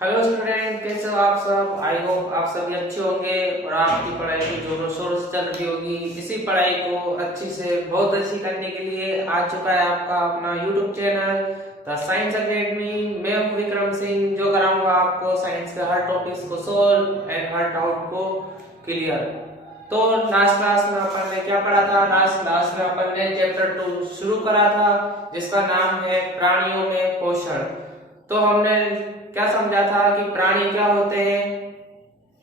Hello student, कैसे हो आप सब। आई होप आप सभी अच्छे होंगे और आपकी पढ़ाई की जोरों शोरों से चल रही होगी। इसी पढ़ाई को अच्छी से बहुत अच्छी करने के लिए आ चुका है आपका अपना YouTube channel the science academy. मैं हूं विक्रम सिंह, जो कराऊंगा आपको साइंस के हर टॉपिक्स को सोल्व एंड हर डाउट को क्लियर। तो लास्ट क्लास में अपन ने क्या पढ़ा था? लास्ट क्लास में अपन ने चैप्टर 2 शुरू करा था, जिसका नाम है प्राणियों में पोषण। तो हमने क्या समझा था कि प्राणी क्या होते हैं,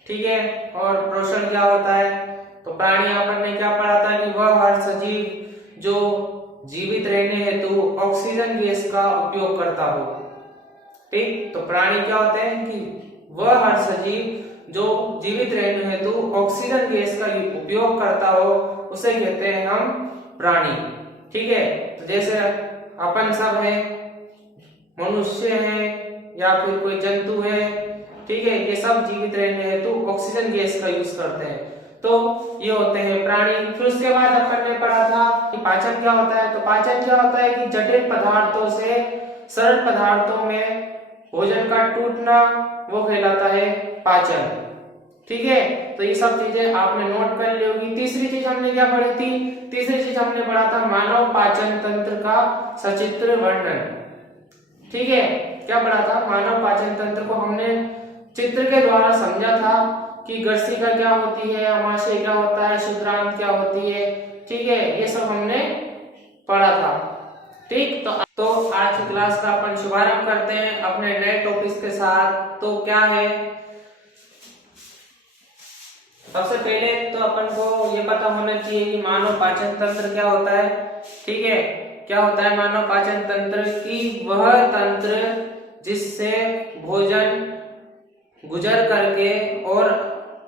ठीक है, और पोषण क्या होता है। तो प्राणी अपन ने क्या पढ़ा था कि वह हर सजीव जो जीवित रहने हेतु ऑक्सीजन गैस का उपयोग करता हो। ठीक, तो प्राणी क्या होते हैं कि वह हर सजीव जो जीवित रहने हेतु ऑक्सीजन गैस का उपयोग करता हो, उसे कहते हैं हम प्राणी। ठीक है, तो जैसे अपन सब है, मनुष्य है या फिर कोई जंतु है, ठीक है, ये सब जीवित रहने हेतु ऑक्सीजन गैस का यूज करते हैं। तो ये होते हैं प्राणी। फिर उसके बाद अपन ने पढ़ा था कि पाचन क्या होता है। तो पाचन क्या होता है कि जटिल पदार्थों से सरल पदार्थों में भोजन का टूटना, वो कहलाता है पाचन। ठीक है, तो ये सब चीजें आपने नोट कर ली होगी। तीसरी चीज हमने क्या पढ़ी थी? तीसरी चीज हमने पढ़ा था मानव पाचन तंत्र का सचित्र वर्णन। ठीक है, क्या पढ़ा था? मानव पाचन तंत्र को हमने चित्र के द्वारा समझा था कि ग्रसिका क्या होती है, अमाशय क्या होता है, क्षुद्रांत क्या होती है। ठीक है, ये सब हमने पढ़ा था। ठीक, तो आज की क्लास का अपन शुभारंभ करते हैं अपने नए टॉपिक के साथ। तो क्या है, सबसे पहले तो अपन को ये पता होना चाहिए कि मानव पाचन तंत्र क्या होता है। ठीक है, क्या होता है मानव पाचन तंत्र? की वह तंत्र जिससे भोजन गुजर करके और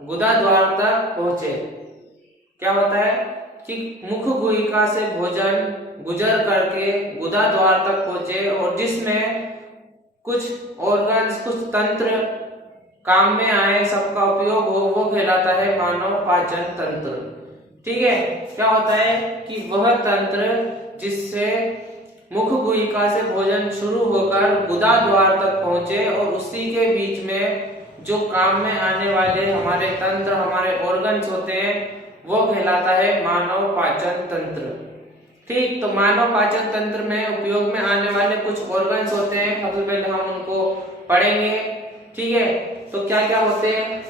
गुदा द्वार तक पहुंचे। क्या होता है कि मुख गुहिका से भोजन गुजर करके गुदा द्वार तक पहुंचे और जिसमें कुछ ऑर्गन्स, कुछ तंत्र काम में आए, सबका उपयोग हो, वो कहलाता है मानव पाचन तंत्र। ठीक है, क्या होता है कि वह तंत्र जिससे मुख गुहिका से भोजन शुरू होकर गुदा द्वार तक पहुंचे और उसी के बीच में जो काम में आने वाले हमारे तंत्र, हमारे ऑर्गन्स होते हैं, वो कहलाता है मानव पाचन तंत्र। ठीक, तो मानव पाचन तंत्र में उपयोग में आने वाले कुछ ऑर्गन्स होते हैं, सबसे पहले हम उनको पढ़ेंगे। ठीक है, तो क्या क्या होते हैं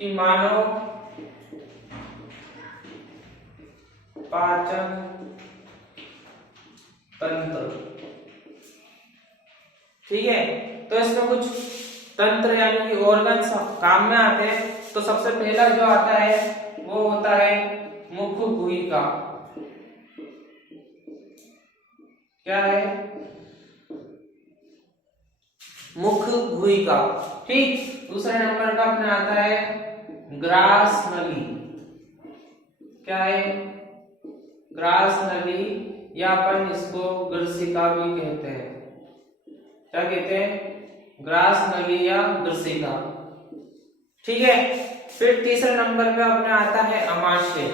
कि मानव पाचन तंत्र। ठीक है, तो इसमें कुछ तंत्र यानी कि ऑर्गन्स काम में आते हैं। तो सबसे पहला जो आता है वो होता है मुख गुहिका। क्या है? मुख गुहिका। ठीक, दूसरे नंबर का अपने आता है ग्रास नली। क्या है? ग्रास नली, या अपन इसको ग्रसिका भी कहते हैं। क्या कहते हैं? ग्रास नली या ग्रसिका। ठीक है, फिर तीसरे नंबर पे अपने आता है अमाशय।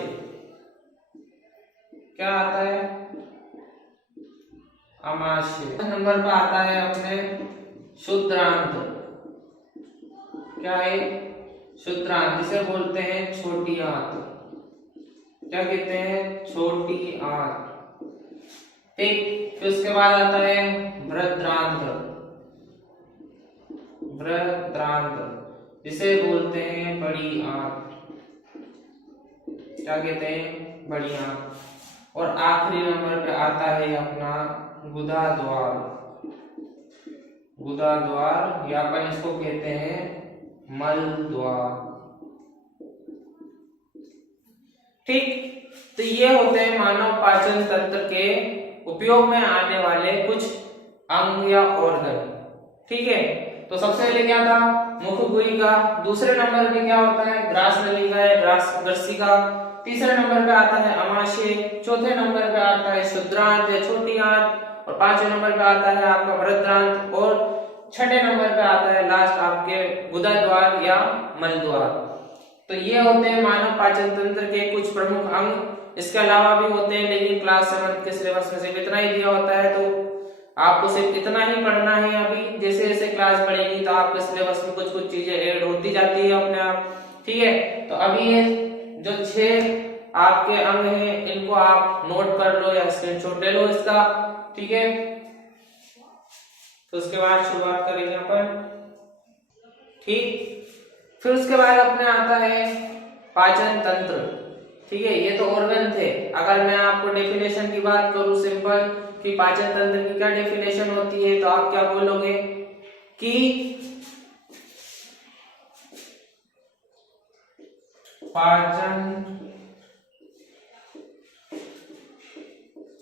क्या आता है? अमाशय। नंबर पे आता है अपने क्षुद्रांत। क्या है? क्षुद्रांत, जिसे बोलते हैं छोटी आंत। क्या कहते हैं? छोटी आंत। ठीक, फिर उसके बाद आता है बृहद्रांत। बृहद्रांत, जिसे बोलते हैं बड़ी आंत। क्या कहते हैं? बड़ी आंत। और आखिरी नंबर पे आता है अपना गुदा द्वार। गुदा द्वार, या अपन इसको कहते हैं मल द्वार। ठीक, तो ये होते हैं मानव पाचन तंत्र के उपयोग में आने वाले कुछ अंग या ऑर्गन। ठीक है, तो सबसे पहले क्या था? मुख गुहिका। दूसरे नंबर पे क्या होता है? ग्रास नलिका या ग्रसिका। तीसरे नंबर पे आता है अमाशय। चौथे नंबर पे आता है क्षुद्रांत या छोटी आंत। और पांचवें नंबर पे आता है आपका बृहद्रांत। और छठे नंबर पे आता है लास्ट आपके गुदा द्वार या मल द्वार। तो ये होते हैं मानव पाचन तंत्र के कुछ प्रमुख अंग। इसके अलावा भी होते हैं, लेकिन क्लास 7 के सिलेबस में सिर्फ इतना ही दिया होता है, तो आपको सिर्फ इतना ही पढ़ना है। अभी जैसे जैसे क्लास बढ़ेगी तो आपके सिलेबस में कुछ कुछ चीजें ऐड होती जाती है अपने आप, ठीक है। तो अभी ये जो 6 आपके अंग हैं इनको आप नोट कर लो या स्क्रीनशॉट ले लो इसका, ठीक है। तो उसके बाद शुरुआत करेंगे अपन, ठीक। फिर उसके बाद अपने आता है पाचन तंत्र, ठीक है। ये तो ऑर्गन थे। अगर मैं आपको डेफिनेशन की बात करूं सिंपल कि पाचन तंत्र की क्या डेफिनेशन होती है, तो आप क्या बोलोगे कि पाचन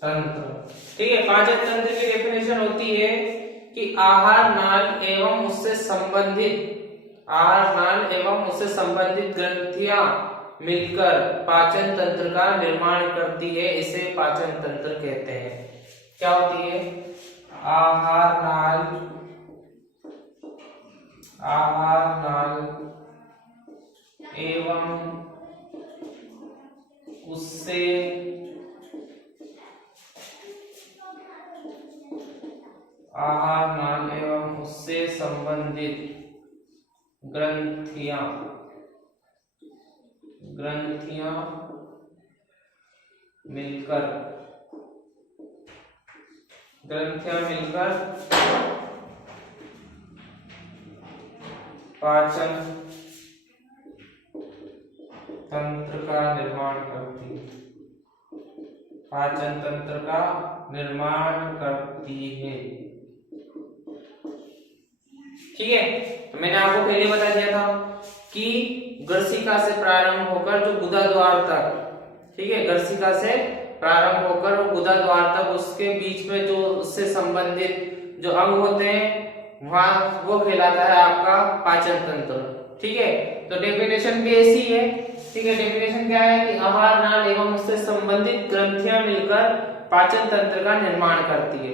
तंत्र, ठीक है। पाचन तंत्र की डेफिनेशन होती है कि आहार नाल एवं उससे संबंधित ग्रंथियां मिलकर पाचन तंत्र का निर्माण करती है, इसे पाचन तंत्र कहते हैं। क्या होती है? आहार नाल एवं उससे संबंधित ग्रंथियां मिलकर पाचन तंत्र का निर्माण करती है, ठीक है। तो मैंने आपको पहले बता दिया था कि गर्सिका से प्रारंभ होकर जो गुदा द्वार तक, ठीक है, गर्सिका से प्रारंभ होकर वो गुदा द्वार तक उसके बीच में जो उससे संबंधित जो अंग होते हैं वहां वो कहलाता है आपका पाचन तंत्र, ठीक है। तो डेफिनेशन भी ऐसी है, ठीक है। डेफिनेशन क्या है कि आहार नाल एवं उससे संबंधित ग्रंथियां मिलकर पाचन तंत्र का निर्माण करती है,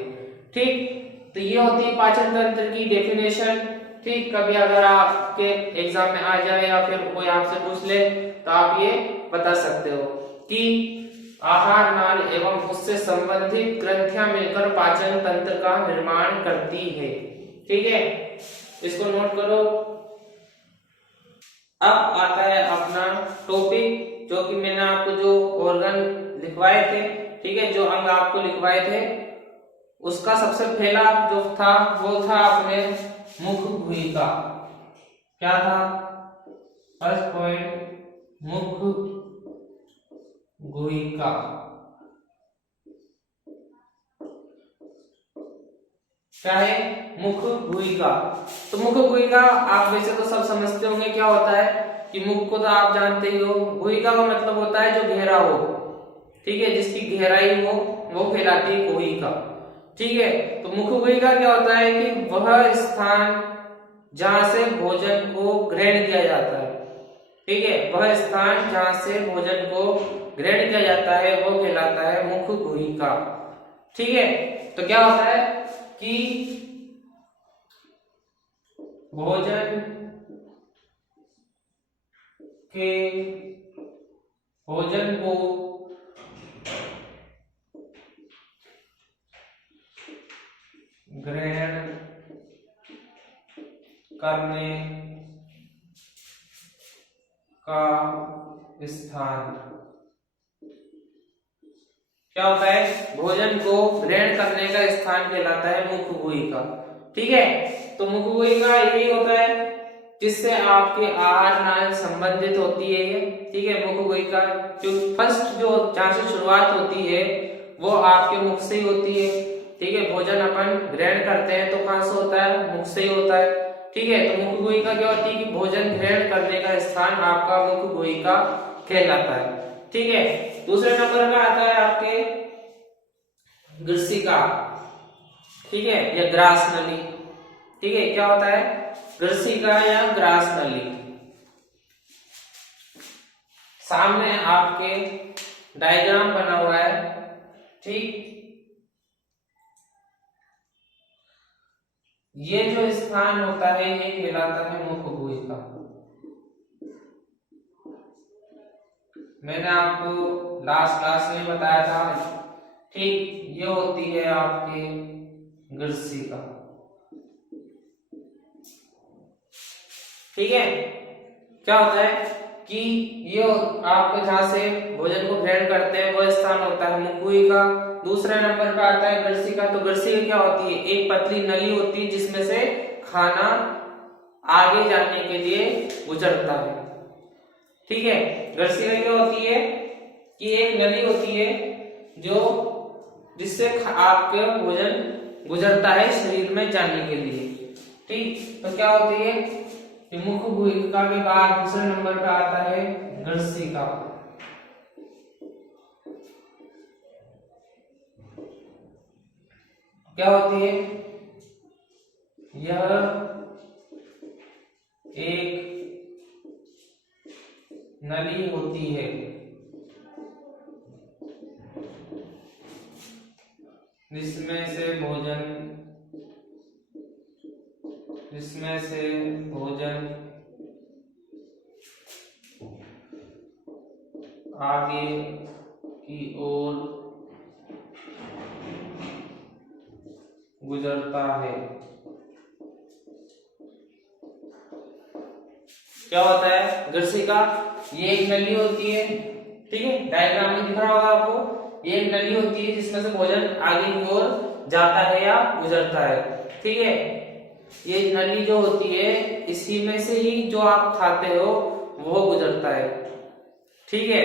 ठीक। तो ये होती है पाचन तंत्र की डेफिनेशन, ठीक। कभी अगर आपके एग्जाम में आ जाए या फिर कोई आपसे पूछ ले तो आप ये बता सकते हो कि आहार नाल एवं उससे संबंधित ग्रंथियां मिलकर पाचन तंत्र का निर्माण करती है, ठीक है। इसको नोट करो। अब आता है अपना टॉपिक, जो कि मैंने आपको जो ऑर्गन लिखवाए थे, ठीक है, जो अंग आपको लिखवाए थे उसका सबसे पहला जो था वो था अपने मुख गुहिका। क्या था? फर्स्ट पॉइंट मुख गुहिका। क्या है? मुख गुहिका। तो मुख गुहिका आप वैसे तो सब समझते होंगे क्या होता है कि मुख को तो आप जानते ही हो, गुहिका का मतलब होता है जो गहरा हो, ठीक है, जिसकी गहराई हो वो कहलाती है गुहिका, ठीक है। तो मुख गुहिका क्या होता है कि वह स्थान जहां से भोजन को ग्रहण किया जाता है, ठीक है, वह स्थान जहां से भोजन को ग्रहण किया जाता है वो कहलाता है मुख गुहिका, ठीक है। तो क्या होता है कि भोजन को ग्रहण करने का स्थान क्या होता है? भोजन को ग्रहण करने का स्थान कहलाता है मुख गुहिका, ठीक है। तो मुख गुहिका यही होता है जिससे आपके आहार नाल संबंधित होती है, ठीक है। मुख गुहिका जो फर्स्ट जो जहां से शुरुआत होती है वो आपके मुख से ही होती है, ठीक है। भोजन अपन ग्रहण करते हैं तो कहां से होता है? मुख से ही होता है, ठीक है। तो मुख गुहिका क्या होती है कि भोजन ग्रहण करने का स्थान आपका मुख गुहिका कहलाता है, ठीक है। दूसरे नंबर का आता है आपके ग्रसिका, ठीक है, या ग्रास नली, ठीक है। क्या होता है? ग्रसिका या ग्रास नली। सामने आपके डायग्राम बना हुआ है, ठीक। ये जो स्थान होता है ये कहलाता है मुख गुहिका। मैंने आपको लास्ट क्लास में बताया था, ठीक। ये होती है आपके ग्रसिका। ठीक है, क्या होता है कि ये आप जहां से भोजन को ग्रहण करते हैं वह स्थान होता है मुखुहिका। दूसरे नंबर पे आता है ग्रसिका। तो ग्रसिका क्या होती है? एक पतली नली होती है जिसमें से खाना आगे जाने के लिए गुजरता है। ठीक है, ग्रसिका क्या होती है कि एक नली होती है जो जिससे आपके भोजन गुजरता है शरीर में जाने के लिए। ठीक, तो क्या होती है कि मुखगुहिका के बाद दूसरे नंबर पे आता है ग्रसिका। क्या होती है? यह एक नली होती है जिसमें से भोजन आगे की ओर गुजरता है। क्या होता है ग्रसिका? ये एक नली होती है। ठीक है, डायग्राम में दिख रहा होगा आपको। ये एक नली होती है जिसमें से भोजन आगे की ओर जाता है या गुजरता है। ठीक है, ये नली जो होती है इसी में से ही जो आप खाते हो वो गुजरता है। ठीक है,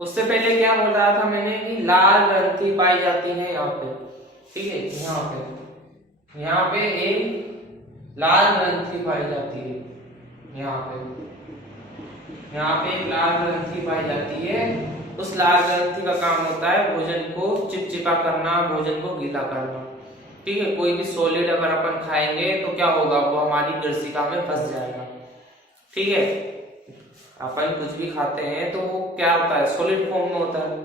उससे पहले क्या बोल रहा था मैंने कि लाल ग्रंथि पाई जाती है यहाँ पे। ठीक है, यहाँ पे एक लाल ग्रंथि पाई जाती है। यहाँ पे एक लाल ग्रंथि पाई जाती है। उस लाल ग्रंथि का काम होता है भोजन को चिपचिपा करना, भोजन को गीला करना। ठीक है, कोई भी सॉलिड अगर अपन खाएंगे तो क्या होगा? वो हमारी ग्रसिका में फंस जाएगा। ठीक है, अपन कुछ भी खाते हैं तो वो क्या होता है? सॉलिड फॉर्म में होता है।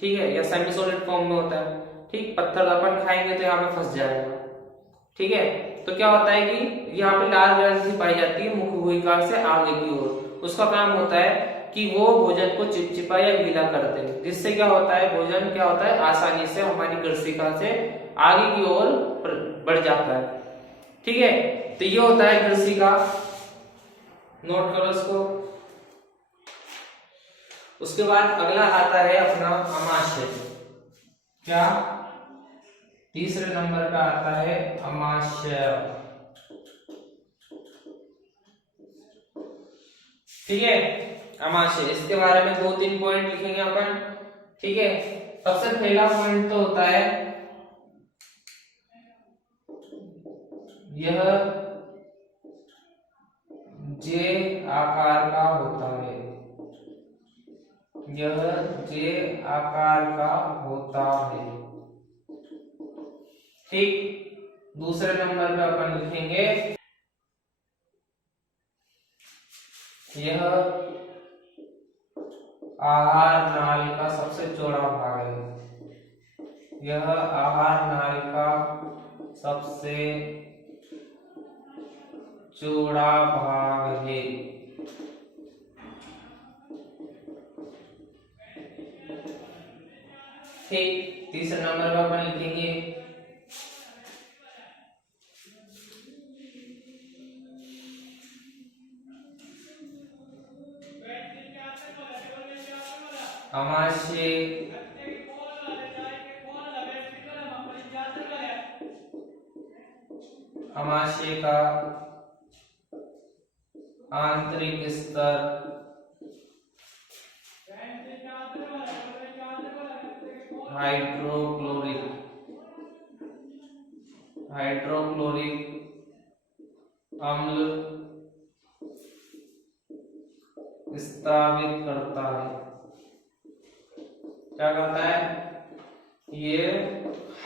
ठीक है, या सेमी सॉलिड फॉर्म में होता है। ठीक, पत्थर अपन खाएंगे तो यहाँ पे फंस जाएगा। ठीक है, तो क्या होता है कि यहाँ पे लाल ग्रंथि पाई जाती है मुखगुहिका से आगे की ओर। उसका काम होता है कि वो भोजन को चिपचिपा या गीला करते हैं, जिससे क्या होता है भोजन क्या होता है आसानी से हमारी ग्रसिका से आगे की ओर बढ़ जाता है। ठीक है, तो ये होता है ग्रसिका। नोट करो इसको। उसके बाद अगला आता है अपना अमाशय। क्या? तीसरे नंबर पे आता है अमाशय। ठीक है, अमाशय, इसके बारे में 2-3 पॉइंट लिखेंगे अपन। ठीक है, सबसे पहला पॉइंट तो होता है यह जे आकार का होता है। यह जे आकार का होता है। ठीक, दूसरे नंबर पे अपन लिखेंगे यह आहार नाल का सबसे चौड़ा भाग है। यह आहार नाल का सबसे चौड़ा भाग है। ठीक, तीसरे नंबर पर अपन लिखेंगे अमाशय का आंतरिक स्तर हाइड्रोक्लोरिक अम्ल स्रावित करता है। क्या करता है? ये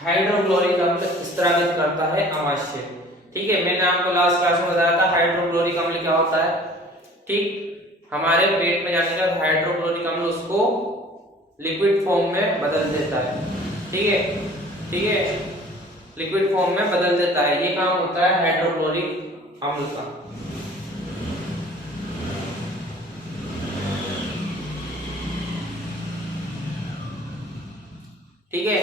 हाइड्रोक्लोरिक अम्ल स्रावित करता है अमाशय। ठीक है, मैंने आपको लास्ट क्लास में बताया था हाइड्रोक्लोरिक अम्ल क्या होता है। ठीक, हमारे पेट में जाने का हाइड्रोक्लोरिक अम्ल उसको लिक्विड फॉर्म में बदल देता है। ठीक है, लिक्विड फॉर्म में बदल देता है। ये काम होता है हाइड्रोक्लोरिक अम्ल का। ठीक है,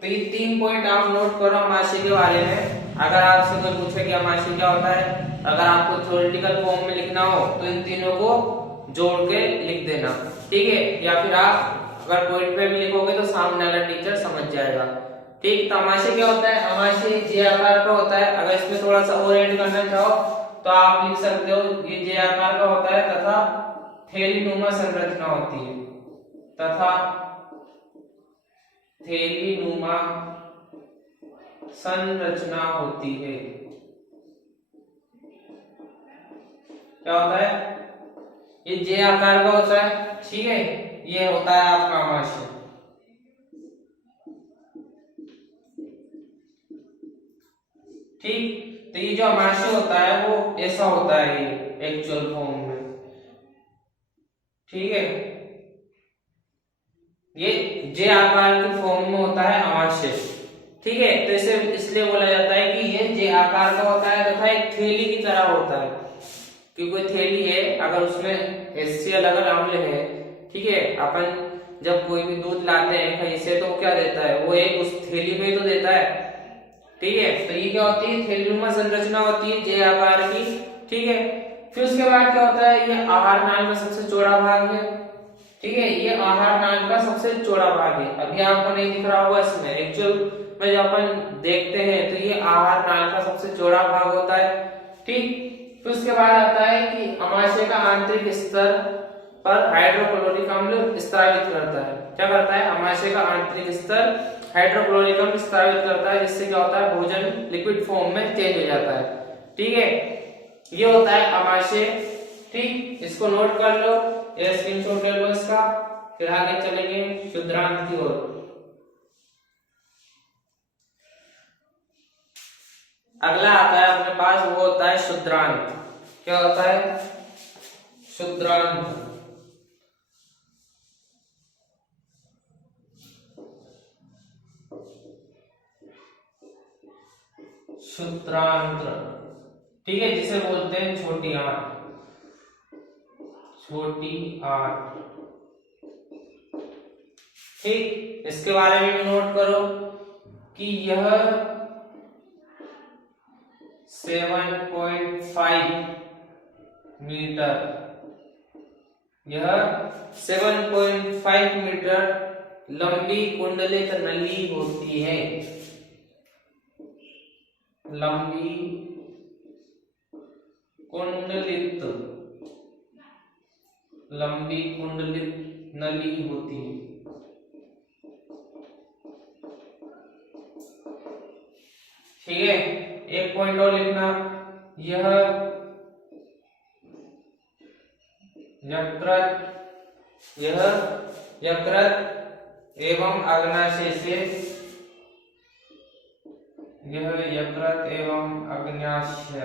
तो ये 3 पॉइंट आप नोट करो अमाशय के बारे में। अगर आपसे कोई पूछे कि अमाशय क्या होता है, अगर आपको थ्योरेटिकल फॉर्म में लिखना हो तो इन तीनों को जोड़ के लिख देना, ठीक है। या फिर आप अगर पॉइंट पे भी लिखोगे तो सामने वाला टीचर समझ जाएगा, ठीक। तो अमाशय क्या होता है? अमाशय जे आकार का होता है। अगर इसमें थोड़ा सा और ऐड करना चाहो तो आप लिख सकते हो, ये जे आकार का होता है तथा थैलीनुमा संरचना होती है, तथा थैलीनुमा संरचना होती है। क्या होता है? ये जे आकार का होता है, ठीक है। ये होता है आपका अमाशय, ठीक। तो ये जो अमाशय होता है वो ऐसा होता है ये एक्चुअल फॉर्म में, ठीक है। ये जे आकार के फॉर्म में होता है अमाशय, ठीक है। तो इसे इसलिए बोला जाता है कि ये जे आकार का होता है तथा एक थैली की तरह होता है। कि कोई थैली है, अगर उसमें HCl अगर अम्ल है, ठीक है, अपन जब कोई भी दूध लाते हैं कहीं से तो क्या देता है, वो एक उस थैली में तो देता है, ठीक है। तो ये क्या होती है? थैलीनुमा संरचना होती है जे आकार की, ठीक है। फिर उसके बाद क्या होता है? ये आहार नाल का सबसे चौड़ा भाग है, ठीक है। ये आहार नाल का सबसे चौड़ा भाग है। अभी आपको नहीं दिख रहा होगा इसमें, एक्चुअल में जब अपन देखते हैं तो ये आहार नाल का सबसे चौड़ा भाग होता है, ठीक। फिर उसके बाद आता है कि अमाशय का आंतरिक स्तर पर हाइड्रोक्लोरिक अम्ल स्रावित करता है। क्या करता है? अमाशय का आंतरिक स्तर हाइड्रोक्लोरिक अम्ल स्रावित करता है, जिससे क्या होता है? भोजन लिक्विड फॉर्म में चेंज हो जाता है, ठीक है। ये होता है अमाशय, ठीक। इसको नोट कर लो, ये स्क्रीनशॉट ले लो इसका। फिर आगे चलेंगे क्षुद्रांत की ओर। अगला आता है अपने पास, वो होता है क्षुद्रांत। क्या होता है? क्षुद्रांत। क्षुद्रांत, ठीक है, जिसे बोलते हैं छोटी आंत, छोटी आंत, ठीक। इसके बारे में भी नोट करो कि यह 7.5 मीटर, यह 7.5 मीटर लंबी कुंडलित नली होती है। लंबी कुंडलित, लंबी कुंडलित नली होती है, ठीक है। एक पॉइंट और लिखना, यह यकृत एवं अग्नाशय से, यह यकृत एवं अग्नाशय,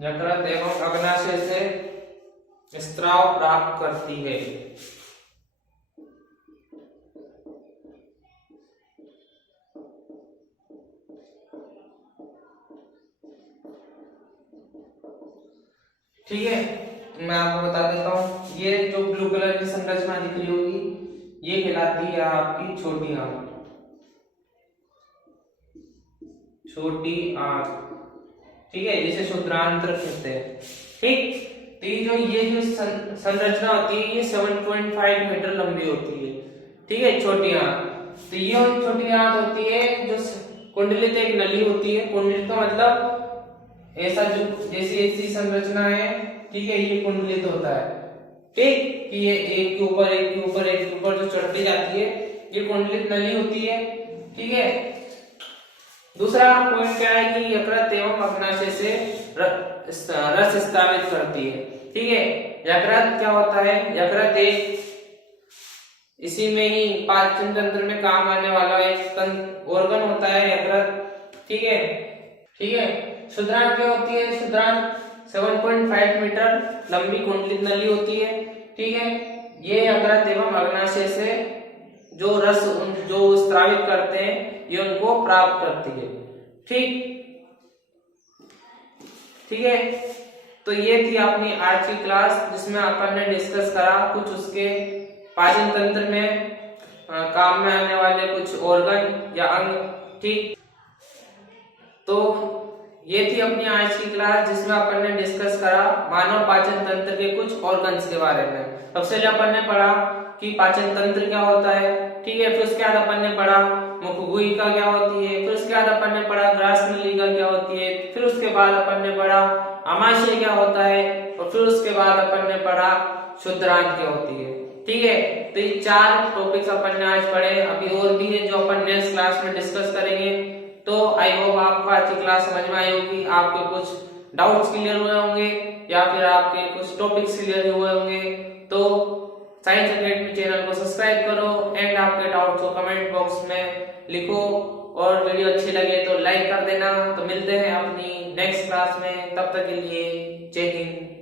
यकृत एवं अग्नाशय से स्राव प्राप्त करती है। ठीक है, मैं आपको बता देता हूं, ये जो ब्लू कलर की संरचना दिख रही होगी ये कहलाती है आपकी छोटी आंत, छोटी आंत, ठीक है, जिसे क्षुद्रांत कहते हैं, ठीक। तो ये जो संरचना होती है ये 7.5 मीटर लंबी होती है, ठीक है, छोटी आंत। तो ये छोटी आंत होती है जो कुंडलित एक नली होती है। कुंडलित का मतलब ऐसा जो जैसी ऐसी संरचना है, ठीक है, ये कुंडलित होता है, ठीक, कि ये एक के ऊपर एक के ऊपर एक के ऊपर जो चढ़ती जाती है, ये कुंडलित नली होती है, ठीक है। दूसरा पॉइंट क्या है कि यकृत एवं अग्नाशय से रस स्रावित करती है, ठीक है। यकृत क्या होता है? यकृत एक इसी में ही पाचन तंत्र में काम आने वाला एक ऑर्गन होता है यकृत, ठीक है, ठीक है। क्षुद्रांत क्या होती है? क्षुद्रांत 7.5 मीटर लंबी कुंडलित नली होती है, ठीक है। ये यकृत एवं अग्नाशय से जो रस जो स्रावित करते हैं ये उनको प्राप्त करती है, ठीक, ठीक है। तो ये थी अपनी आज की क्लास जिसमें अपन ने डिस्कस करा कुछ उसके पाचन तंत्र में काम में आने वाले कुछ ऑर्गन या अंग। ठीक, तो ये थी अपनी आज की क्लास जिसमें अपन ने डिस्कस करा मानव पाचन तंत्र के कुछ ऑर्गन्स के बारे में। सबसे पहले अपन ने पढ़ा कि पाचन तंत्र क्या होता है, ठीक है। फिर उसके बाद अपन ने पढ़ा मुखगुहिका क्या होती है, फिर उसके बाद अपन ने पढ़ा ग्रासनलिका क्या होती है, फिर उसके बाद अपन ने पढ़ा आमाशय क्या होता है, और फिर उसके बाद अपन ने पढ़ा शुद्रांत क्या होती है। ठीक है, तो ये 4 टॉपिक्स अपन ने आज पढ़े। अभी और भी है जो अपन नेक्स्ट क्लास में डिस्कस करेंगे। तो आई होप आपको आज की क्लास समझ में आई होगी, आपके कुछ डाउट्स क्लियर हुए होंगे या फिर आपके कुछ टॉपिक्स क्लियर हुए होंगे। तो साइंस एकेडमी चैनल को सब्सक्राइब करो एंड आपके डाउट्स को कमेंट बॉक्स में लिखो, और वीडियो अच्छी लगे तो लाइक कर देना। तो मिलते हैं अपनी नेक्स्ट क्लास में, तब तक के लिए जय हिंद।